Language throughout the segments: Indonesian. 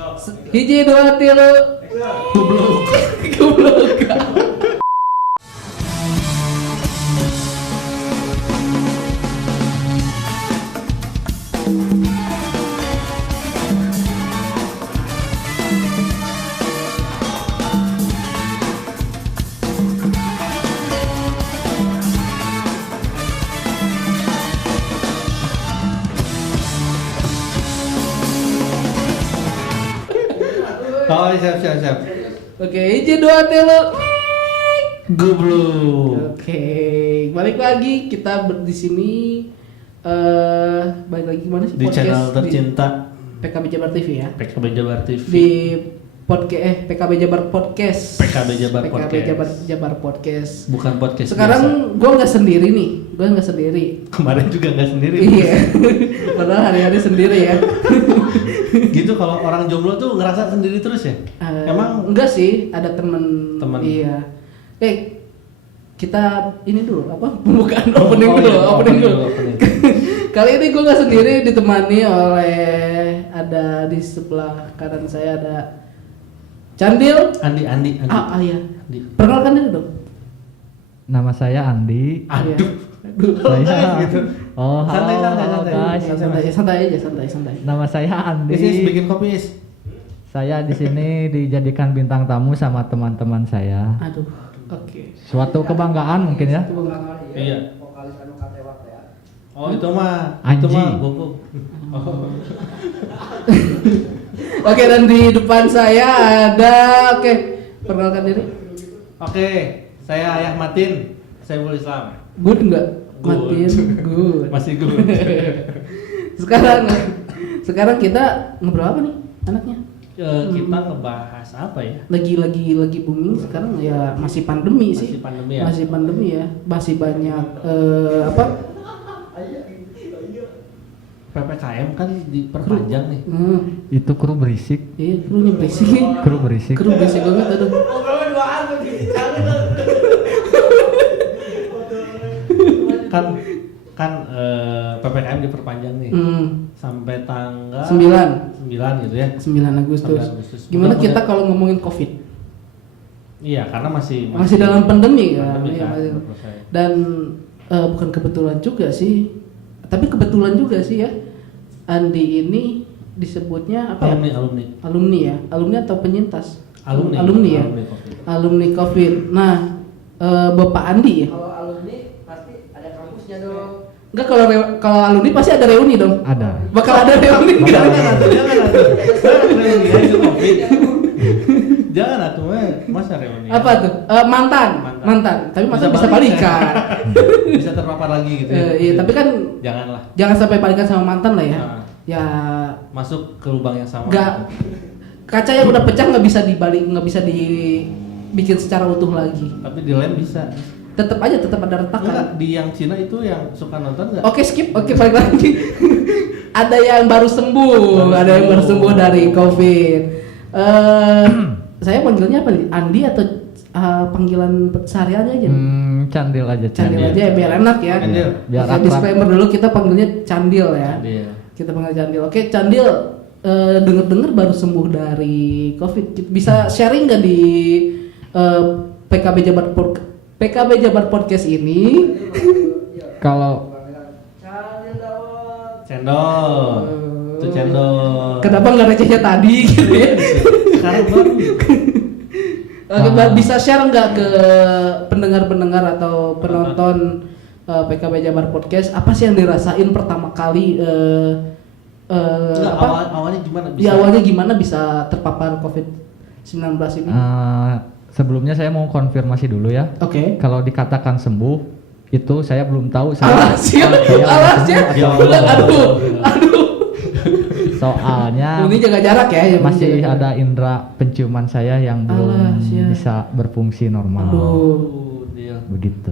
Hiji dua tilu. Goblok. Goblok. Oh, siap. Oke, hiji dua tilu. Goblok. Oke, balik lagi kita di sini balik lagi gimana sih Di channel tercinta di PKB Jabar TV ya. PKB Jabar TV. Di podcast PKB Jabar Podcast. PKB Jabar Podcast. Jabar Podcast. Bukan podcast. Sekarang gue nggak sendiri nih, gue nggak sendiri. Kemarin juga nggak sendiri. Iya. Padahal hari-hari sendiri ya. Gitu kalau orang jomblo tuh ngerasa sendiri terus ya? Emang enggak sih, ada temen. Temen. Iya. Kita ini dulu apa? Pembukaan opening dulu. Kali ini gue nggak sendiri, ditemani oleh ada di sebelah kanan saya ada Candil. Andi. Iya. Andi. Perkenalkan diri dong. Nama saya Andi. Aduh. Saya. Gitu. Oh, Santai, halo guys. Santai. Nama saya Andi. Is bikin kopi is. Saya di sini dijadikan bintang tamu sama teman-teman saya. Aduh. Oke. Suatu kebanggaan mungkin ya. Iya. Oh itu mah. Anji. Itu mah Goku. Oh. Oke, dan di depan saya ada perkenalkan diri. Oke, saya Ayah Matin. Saiful Islam. Good enggak? Good. Matiin good. Masih good. Sekarang kita ngobrol apa nih anaknya? Kita ngebahas apa ya? Lagi booming sekarang ya, masih pandemi sih. Masih pandemi ya? Masih banyak apa? PPKM kan diperpanjang nih. Itu kru berisik. Iya, krunya berisik. Kru berisik banget, aduh. kan PPKM diperpanjang nih. Sampai tanggal 9 gitu ya. 9 Agustus. 9 Agustus. Gimana Mudah-mudahan- kita kalau ngomongin Covid? Iya, karena masih Dalam pandemi kan. pandemi Iya, kan, masih. menurut saya. Dan bukan kebetulan juga sih. Tapi kebetulan juga sih ya. Andi ini disebutnya apa ya? Alumni ya. Alumni atau penyintas? Alumni ya. COVID. Alumni Covid. Nah, Bapak Andi ya. Kalau alumni pasti ada kampusnya dong. Enggak, kalau alumni pasti ada reuni dong. Ada. Bakal ada reuni enggak? Jangan atuh masa reuni. Apa tuh? Mantan. Tapi mantan bisa balikan. Bisa terpapar lagi gitu. Iya, tapi kan janganlah. jangan sampai balikan sama mantan lah ya. Nah. Ya Masuk ke lubang yang sama. enggak, kaca yang udah pecah nggak bisa dibalik, nggak bisa dibikin secara utuh lagi. Tapi di lem bisa. Tetap ada retakan. Enggak, di yang Cina itu yang suka nonton enggak? Oke, skip. Oke, balik lagi. Ada yang baru sembuh dari COVID. Saya panggilnya apa nih? Andi atau panggilan sehari-hari aja? Candil aja. Candil aja ya, biar enak ya. Candil. Biar Oke, akrab. disclaimer dulu, kita panggilnya Candil ya. Candil. Kita panggil Candil. Oke, Candil, denger baru sembuh dari COVID. Bisa sharing nggak di PKB Jabar Podcast ini? Kalau Cendol. Itu cendol. Kenapa nggak recehnya tadi gitu ya? Sekarang baru. Oke, bisa share nggak ke pendengar-pendengar atau penonton PKB Jabar Podcast, apa sih yang dirasain pertama kali Awalnya gimana bisa? Ya, awalnya gimana bisa terpapar COVID-19 ini? Sebelumnya saya mau konfirmasi dulu ya. Oke. Kalau dikatakan sembuh, itu saya belum tahu. Saya Alasnya. Aduh. Soalnya Ini jaga jarak ya. masih ada indera penciuman saya yang belum bisa berfungsi normal. Aduh. Begitu.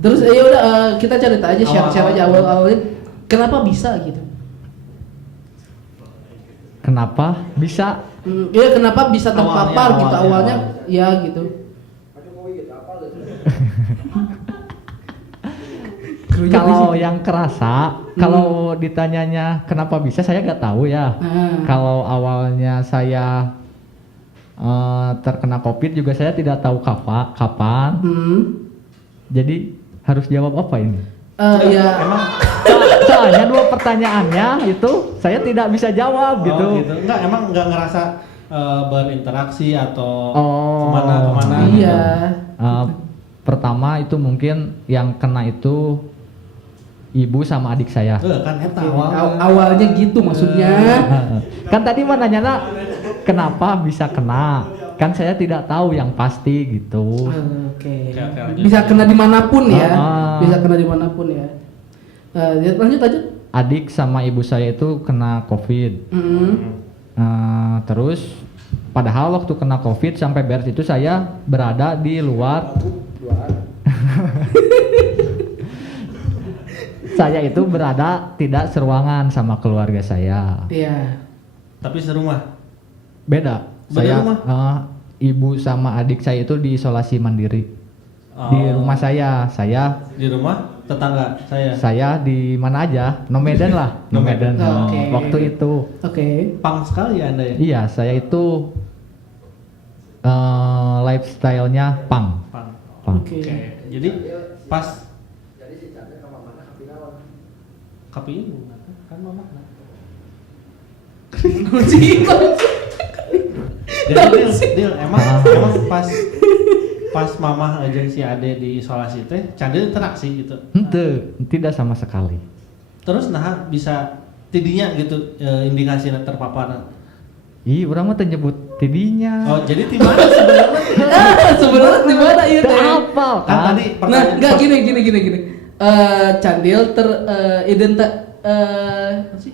Terus ya udah, kita cerita aja, share aja awal-awalnya kenapa bisa gitu. Kenapa bisa? Iya, kenapa bisa terpapar gitu awalnya ya gitu. Kalau yang kerasa, kalau ditanyanya kenapa bisa, saya nggak tahu ya. Kalau awalnya saya terkena COVID juga saya tidak tahu kapan. Jadi harus jawab apa ini? Ya. Emang Soalnya 2 pertanyaannya itu saya tidak bisa jawab gitu. Enggak, emang nggak ngerasa berinteraksi atau Oh. kemana Iya. Pertama itu mungkin yang kena itu ibu sama adik saya. Kan eta Awalnya gitu maksudnya. Kan tadi mana nanya kenapa bisa kena? Kan saya tidak tahu yang pasti gitu. Oke. Oke. Bisa kena dimanapun ya. Ah. Bisa kena dimanapun ya. Lanjut. Adik sama ibu saya itu kena COVID. Terus padahal waktu kena COVID sampai beres itu saya berada di luar. Saya itu berada tidak seruangan sama keluarga saya. Iya. Tapi serumah. Beda. Saya ibu sama adik saya itu diisolasi mandiri. Di rumah saya Di rumah tetangga saya. Saya di mana aja, nomaden lah, nomaden. Oke. Waktu itu. Oke. Pang sekali ya Anda ya. Iya, saya itu lifestyle-nya punk. Pang. Oke. Jadi pas Jadi si Chandra sama mana kapirawan. kapi ini kan mama. Jadi Dil, emang pas mama aja si Ade di isolasi teh, Chandra interaksi gitu. Ente, tidak sama sekali. Terus nah bisa tidinya gitu indikasi terpapar. Ih, orang mah teu nyebut tidinya. Oh, jadi di mana sebenarnya? Sebenarnya di mana ieu Teu teh? hafal Kan kan? tadi Nah, enggak gini. Candil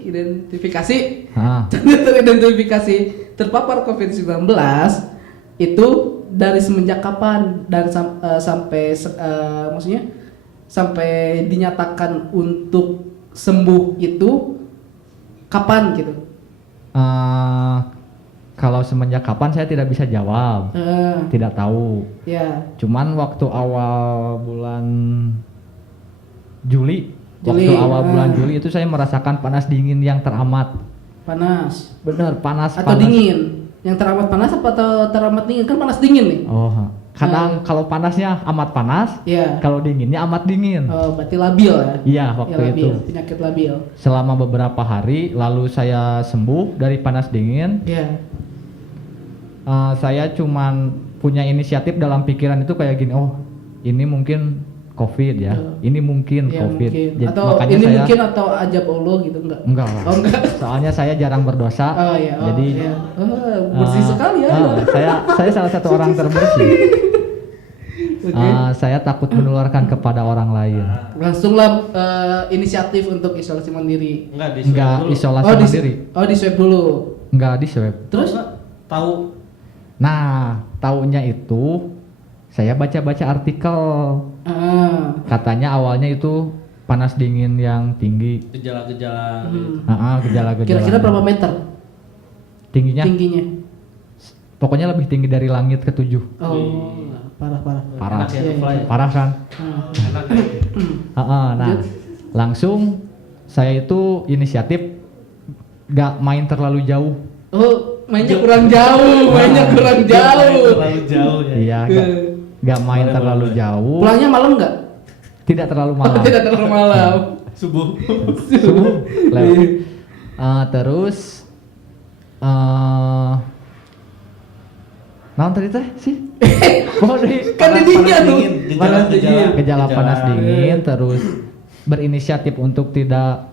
identifikasi. Candil teridentifikasi terpapar COVID-19 itu dari semenjak kapan dan sampai maksudnya sampai dinyatakan untuk sembuh itu kapan gitu? Kalau semenjak kapan saya tidak bisa jawab, tidak tahu. Ya. Cuman waktu awal bulan Juli, bulan Juli itu saya merasakan panas dingin yang teramat. Panas. Bener, panas. Atau dingin? Yang teramat panas apa atau teramat dingin? Kan panas dingin nih. Oh, kadang kalau panasnya amat panas, Iya. kalau dinginnya amat dingin. Oh, berarti labil ya? Iya, waktu Ya, labil, itu. penyakit labil. Selama beberapa hari, lalu saya sembuh dari panas dingin. Iya. Saya cuman punya inisiatif dalam pikiran itu kayak gini, oh ini mungkin COVID ya, ini mungkin Ya, COVID. mungkin. Jadi, Atau makanya ini saya mungkin atau ajab Allah gitu enggak? enggak lah. Oh, enggak. Soalnya saya jarang berdosa. Oh iya. Oh, jadi iya. Bersih sekali ya. saya salah satu orang terbersih. Oke. Saya takut menularkan kepada orang lain. Langsunglah inisiatif untuk isolasi mandiri. Enggak isolasi mandiri. Di swab dulu. Enggak di swab. Terus tahu. Nah, taunya itu saya baca-baca artikel. Katanya awalnya itu panas dingin yang tinggi. Gejala-gejala. Gejala-gejala. Kira-kira berapa meter Tingginya? Pokoknya lebih tinggi dari langit ke-7. Oh, parah. Enak ya, Iya, fly. Parah kan? Enak ya. Nah, langsung saya itu inisiatif gak main terlalu jauh. Oh, mainnya kurang jauh. Terlalu jauh ya. Iya, gak main terlalu jauh. Pulangnya malam nggak? Tidak terlalu malam. Tidak terlalu malam. Subuh. Lewat. Terus naon tadi teh sih? Kan didinya tuh. Gejala panas dingin, terus berinisiatif untuk tidak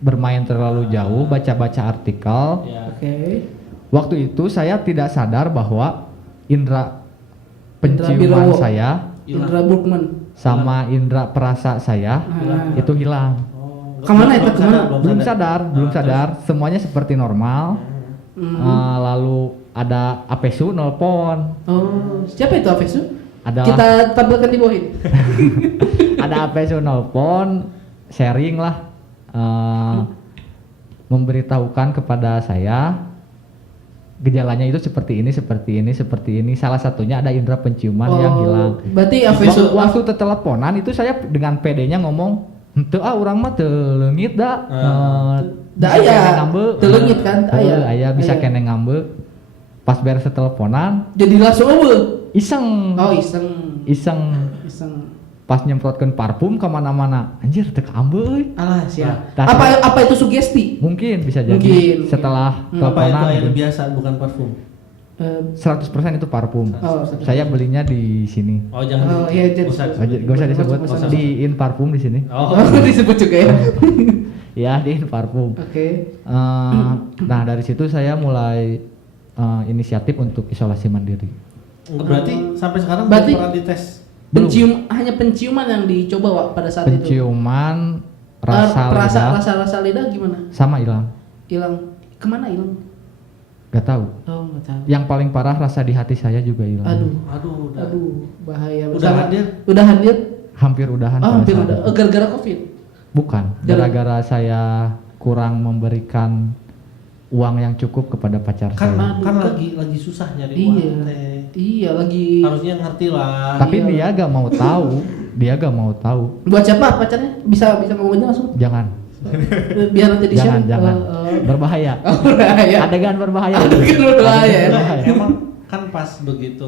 bermain terlalu jauh, baca-baca artikel. Oke. Waktu itu saya tidak sadar bahwa indera Indra penciuman Birowo. saya Indra Burkman. sama indera perasa saya itu hilang. Kemana itu? Kemana? Belum sadar. Semuanya seperti normal. Lalu ada Apesu nelpon. Oh, siapa itu Afesu? Adalah Kita tampilkan di bawah ini. ada Apesu nelpon, sharing lah, memberitahukan kepada saya gejalanya itu seperti ini. Salah satunya ada indera penciuman yang hilang. Berarti Waktu teleponan itu saya dengan PD-nya ngomong, "Henteu urang mah teu leungit da." Da aya. Teu leungit kan? Aya bisa kene ngambe. Pas beres teleponan jadi langsung eueuh. Iseng. Oh, iseng. Pas nyemprotkeun parfum ke mana-mana, anjir teu kaambe euy. Alah sia. Nah, Apa itu sugesti? Mungkin bisa jadi. Mungkin. Setelah Apa itu teleponan air gitu. biasa bukan parfum? 100% itu parfum. Oh, Saya belinya di sini. Oh jangan. iya, jadi- Gak usah disebut Nggak usah. di In Parfum di sini. Oh, disebut juga ya. Ya di In Parfum. Oke. Nah dari situ saya mulai inisiatif untuk isolasi mandiri. berarti sampai sekarang Berarti- belum pernah dites. Hanya penciuman yang dicoba Wak, pada saat itu. Penciuman, rasa lidah rasa lidah gimana? sama hilang. Hilang. Kemana hilang? Gak tahu. Oh, nggak tahu. Yang paling parah rasa di hati saya juga hilang. Aduh, bahaya. Udah hadir? Udah hadir? Hampir udahan. Oh, pada hampir saat udah. itu. Gara-gara Covid. Bukan, gara-gara saya kurang memberikan uang yang cukup kepada pacar kan saya. kan lagi susah nyari Iya. uang teh. Iya, lagi. Harusnya ngerti lah. Tapi Iya. dia gak mau tahu. Dia gak mau tahu. Buat siapa pacarnya? Bisa ngomongnya langsung. Jangan, Biar nanti di-share. jangan. Berbahaya. Oh, bahaya. Adegan berbahaya. Adegan berbahaya. Adegan berbahaya. Emang kan pas begitu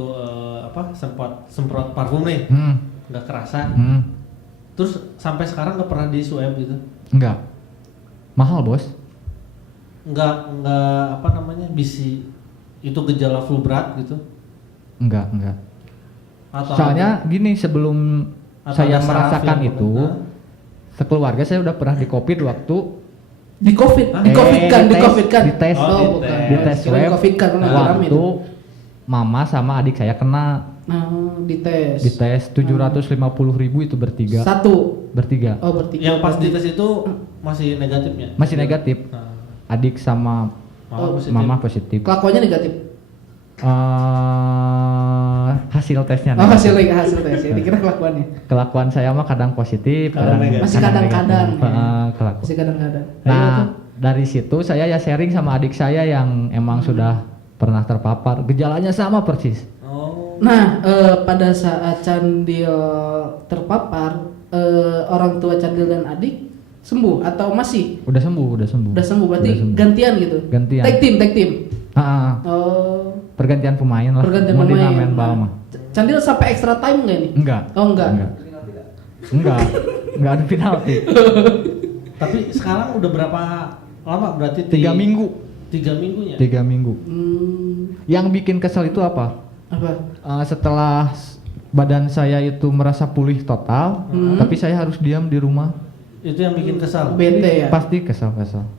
semprot parfum nih nggak kerasa. Terus sampai sekarang nggak pernah di swab gitu. Enggak. Mahal, Bos. Nggak bisi itu gejala flu berat gitu. Enggak. Atau Soalnya gini, sebelum atau saya ada saraf merasakan yang itu, sekeluarga saya udah pernah di Covid waktu Di Covid, di Covid kan. dites. Oh, bukan. Dites Kirain swab Covid kan rame waktu mama sama adik saya kena dites. dites 750.000 itu bertiga. Bertiga. Oh, bertiga. yang pas dites itu masih negatifnya. Masih negatif. Nah, Adik sama mama positif. Kelakuannya negatif. Hasil tesnya Oh, hasil negatif. tes. Ya, dikira kelakuannya. Kelakuan saya mah kadang positif, Kadang negatif. Masih kadang-kadang. negatif. Kelakuan. Masih kadang-kadang. Nah, dari situ saya ya sharing sama adik saya yang emang sudah pernah terpapar. Gejalanya sama persis. oh. Nah, pada saat Candil terpapar, orang tua Candil dan adik sembuh atau masih? Udah sembuh. Udah sembuh, berarti Udah sembuh. gantian gitu? Gantian. Tag team? Oh, Pergantian pemain lah. pergantian Mau pemain. dinamen bal mah. Candil sampai extra time nggak ini? Enggak. Oh, enggak. Enggak ada penalti. Tapi sekarang udah berapa lama berarti? 3 minggu. 3 minggunya. 3 minggu. Yang bikin kesel itu apa? Setelah badan saya itu merasa pulih total, tapi saya harus diam di rumah. Itu yang bikin kesal. Bete ya? Pasti kesel.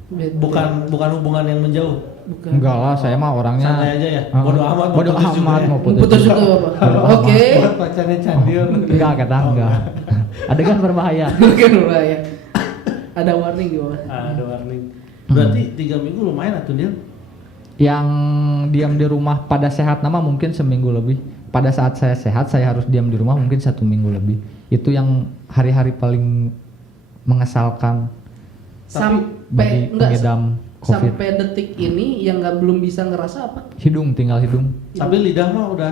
Bete. Bukan hubungan yang menjauh. Bukan. Enggak lah, saya mah orangnya Santai aja ya. Bodoh amat. mau Bodoh putus juga amat ya. mau Putus juga Bapak. Oke. Buat pacarnya Candil. Enggak kata enggak. Adegan berbahaya. Bukan ya. Ada warning di bawah. Ada warning. Berarti 3 minggu lumayan atuh Dil. Yang diam di rumah pada sehat nama mungkin seminggu lebih. Pada saat saya sehat saya harus diam di rumah mungkin 1 minggu lebih. Itu yang hari-hari paling mengesalkan bagi pengidam COVID. Sampai detik ini yang belum bisa ngerasa apa? Tinggal hidung. Tapi lidah mah udah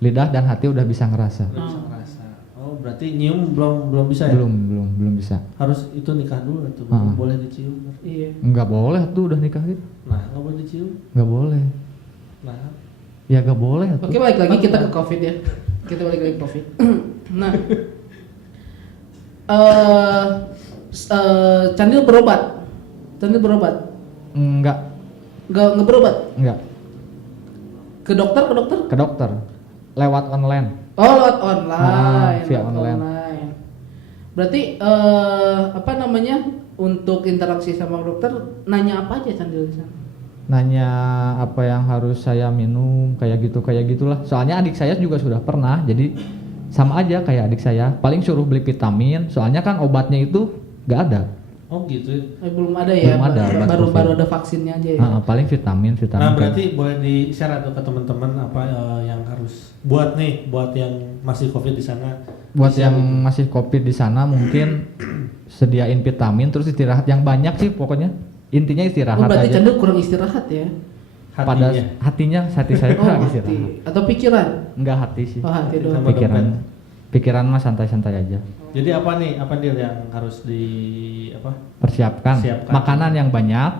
Lidah dan hati udah bisa ngerasa. bisa ngerasa. Oh, berarti nyium belum bisa ya? Belum bisa. Harus itu nikah dulu tuh. Boleh dicium. Iya. Enggak boleh tuh udah nikah gitu. Nah, enggak boleh dicium. Enggak boleh. Nah, Ya enggak boleh tuh. Oke, balik lagi kita ke COVID ya. Kita balik lagi ke COVID. Nah, Candil berobat. Enggak. Nggak berobat. Enggak. Ke dokter? Ke dokter. Lewat online. Oh, lewat online. Via lewat online. Berarti untuk interaksi sama dokter nanya apa aja Candil di sana? Nanya apa yang harus saya minum, kayak gitulah. Soalnya adik saya juga sudah pernah, jadi sama aja kayak adik saya. Paling suruh beli vitamin, soalnya kan obatnya itu nggak ada. oh gitu ya. Belum ada ya. Belum ada obat COVID. Baru ada vaksinnya aja ya. Paling vitamin. Nah, berarti boleh di-share atau ke teman-teman apa yang harus buat yang masih COVID di sana. Buat Bisa yang gitu. masih COVID di sana mungkin sediain vitamin terus istirahat yang banyak sih pokoknya. Intinya istirahat berarti aja. Candil kurang istirahat ya. pada hati saya Oh, kurang hati. istirahat. Atau pikiran? Enggak hati sih. Oh, hati doang. Sama Pikiran mah santai-santai aja. Jadi apa nih? Apa dia yang harus di apa? Siapkan makanan yang banyak.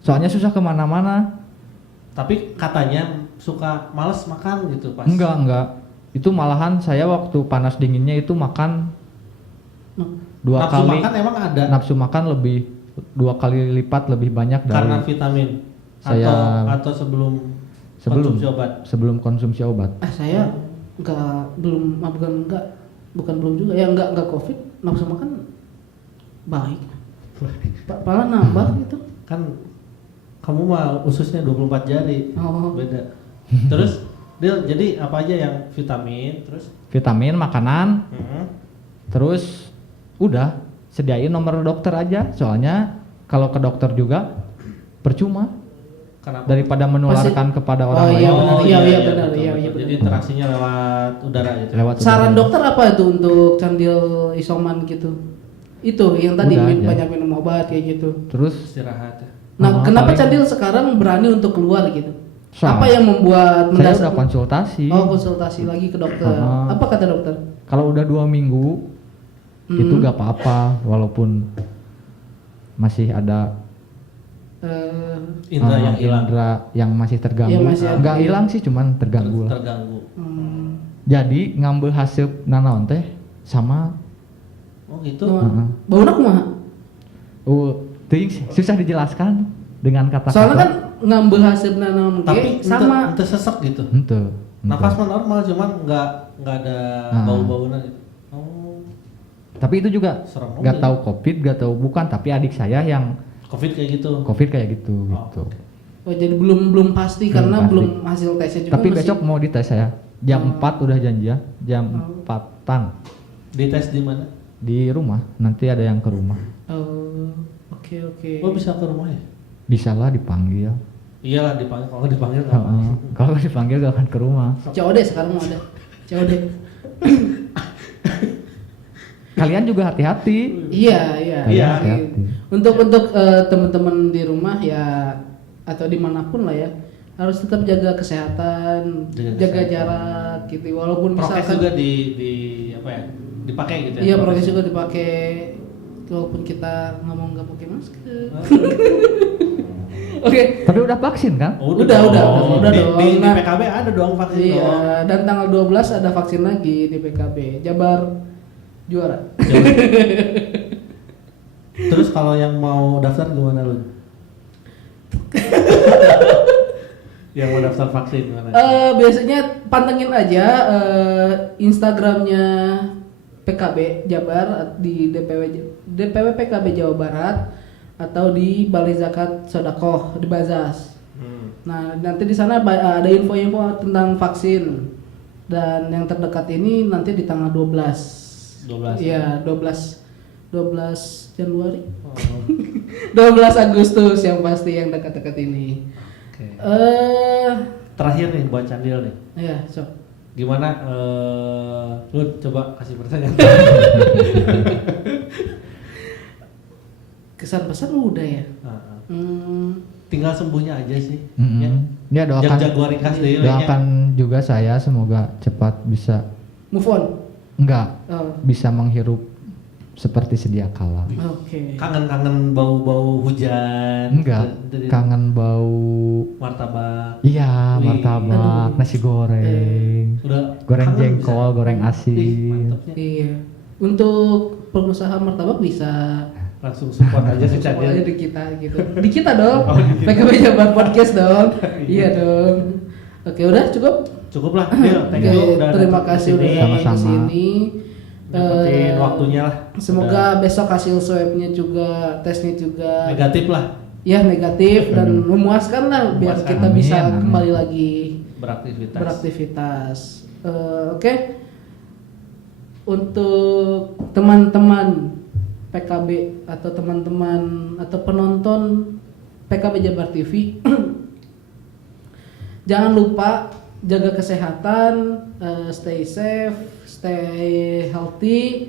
Soalnya susah kemana-mana. Tapi katanya suka males makan gitu pas. Enggak. Itu malahan saya waktu panas dinginnya itu makan 2 nafsu kali. makan emang ada. Nafsu makan lebih 2 kali lipat lebih banyak dari Karena vitamin. Saya atau sebelum konsumsi obat. Sebelum konsumsi obat. Saya bukan belum juga ya, enggak COVID, nafsu makan baik. Malah nambah gitu. Kan kamu mah ususnya 24 jari. Oh. Beda. Terus jadi apa aja yang vitamin terus? Vitamin, makanan. Terus udah sediain nomor dokter aja. Soalnya kalau ke dokter juga percuma. Kenapa? Daripada menularkan kepada orang lain. Iya benar. Iya benar. betul, Iya betul. benar. Jadi interaksinya lewat udara gitu. Lewat Saran udara. dokter apa itu untuk candil isoman gitu? Itu yang tadi Udah aja. banyak minum obat kayak gitu. Terus Istirahat ya. Nah, Oh, kenapa paling- candil sekarang berani untuk keluar gitu? Soal- Apa yang membuat saya udah konsultasi. Oh, konsultasi lagi ke dokter. Apa kata dokter? Kalau udah 2 minggu itu gak apa-apa walaupun masih ada Indra yang hilang. indra yang masih terganggu. Yang masih ada, Nggak iya. hilang sih, cuman terganggu lah. Terganggu. Jadi ngambil hasil nanaon teh sama Oh gitu. Bauna kumaha? teuing susah dijelaskan dengan kata-kata. Soalnya kan ngambil hasil nanam Tapi sama ente sesek gitu. Henteu. Nafas mah normal cuman nggak ada bau-baunya gitu. Oh, Tapi itu juga serem nggak banget. tahu COVID, nggak tahu bukan, tapi adik saya yang Covid kayak gitu. COVID kayak gitu Oh, gitu. Oh, jadi belum pasti Belum karena pasti. belum hasil tesnya juga. Tapi masih- besok mau dites saya. Jam 4 udah janji ya. Jam 4-an Dites di mana? di rumah. Nanti ada yang ke rumah. Oh, oke. Oh bisa ke rumah ya? Bisa lah dipanggil. Iyalah dipanggil, kalau dipanggil nggak apa. Heeh. Kalau dipanggil gak akan ke rumah. COD sekarang mau ada. COD. Kalian juga hati-hati. Iya. Iya. Hati-hati. Untuk teman-teman di rumah ya atau dimanapun lah ya, harus tetap jaga kesehatan, Jaga jaga kesehatan. jarak gitu. Walaupun Prokes misalkan juga di apa ya? Dipakai gitu ya. iya prokes juga dipakai walaupun kita ngomong nggak pakai masker. Oke. Tapi udah vaksin kan? Oh, Udah dong. dong. Di Nah, PKB ada dong vaksin dong. Iya, dan tanggal 12 ada vaksin lagi di PKB. Jabar juara. Terus kalau yang mau daftar gimana lu? Yang mau daftar vaksin gimana? Biasanya pantengin aja Instagramnya PKB Jabar di DPW PKB Jawa Barat atau di Balai Zakat Sodakoh di Bazas. Nah, nanti di sana ada info-info tentang vaksin dan yang terdekat ini nanti di tanggal 12. 12. Iya, 12 Januari. Oh, 12 Agustus yang pasti yang dekat-dekat ini. Oke. Terakhir Terakhir nih buat Candil nih. ya, sok. Gimana lu coba kasih pertanyaan. Kesan pesan udah ya. Tinggal sembuhnya aja sih. Mm-mm. Ya doakan, Jago ringkas deh. doakan juga saya semoga cepat bisa Move on. enggak Oh, bisa menghirup seperti sedia kala. Oke. Kangen-kangen bau-bau hujan. Enggak, kangen bau martabak. iya Wih. martabak, Aduh. nasi goreng, Udah goreng kangen jengkol, bisa. goreng Ih, asin. mantapnya. Iya. Untuk pengusaha martabak bisa Langsung support aja si support aja Candil. di kita gitu. Di kita dong. Oh, di kita. PKB Jabar Podcast dong. Iya dong. Oke, udah cukup. Cukup lah, Dil. Thank Oke, you udah terima datang kasih udah kesini. datang ke Sama-sama. sini. Nyempetin waktunya lah. Semoga besok hasil swabnya juga, tesnya juga Negatif lah, ya negatif dan memuaskan lah biar Memuaskan. kita bisa Amin, amin. kembali lagi beraktivitas. Oke. Untuk teman-teman PKB atau teman-teman atau penonton PKB Jabar TV jangan lupa jaga kesehatan, stay safe, stay healthy,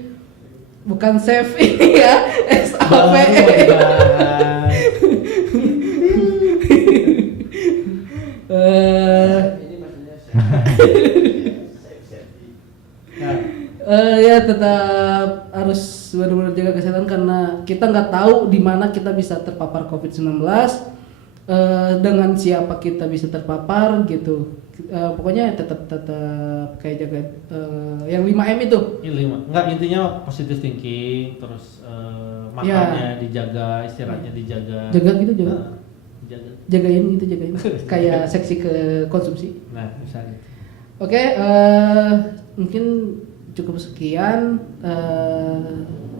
bukan safe ini ya, SAFE. Bye. Ini maksudnya safety. Nah, Ya tetap harus benar-benar jaga kesehatan karena kita nggak tahu di mana kita bisa terpapar COVID-19, dengan siapa kita bisa terpapar gitu. Pokoknya tetap kayak jaga yang 5M itu. ini 5. Enggak, intinya positive thinking, terus makannya dijaga, istirahatnya dijaga. Jaga gitu jaga. Dijaga. Jagain gitu jagain. Kayak seksi ke konsumsi. Nah, misalnya. Oke, mungkin cukup sekian.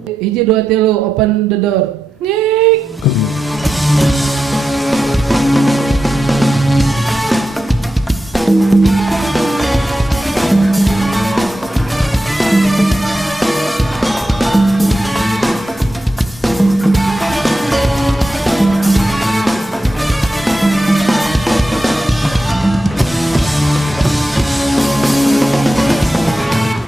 Hiji dua tilu open the door.